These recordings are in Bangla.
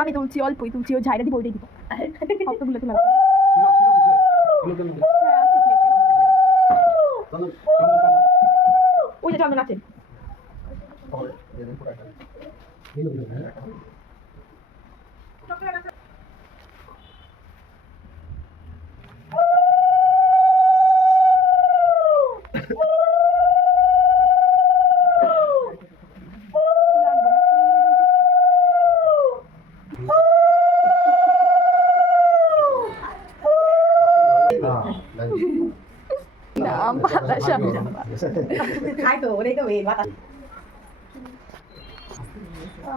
আমি তুলছি অল্পই তুলছি, ওই ঝাইটা দিব ওইটাই দিব। অতগুলো তো লাগবে। হ্যাঁ আছে প্লেটে। ওই যে চন্দন আছে।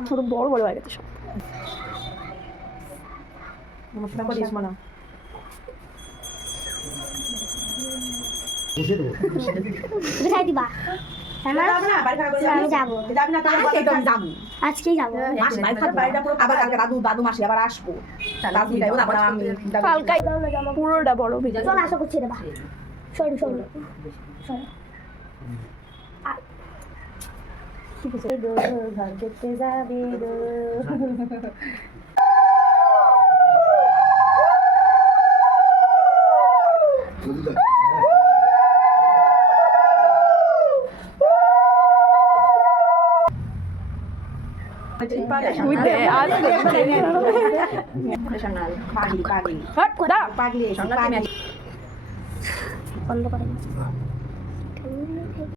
ছোট বড় বড় হয়ে গেছে সব। আজকেই যাবো। দাদু মাসি আবার আসবো। হালকাই পুরোটা বড় ভিজে। চল আশা করছি রে বা সরু সরু সরু ঘর করতে যাবে বন্ধ করে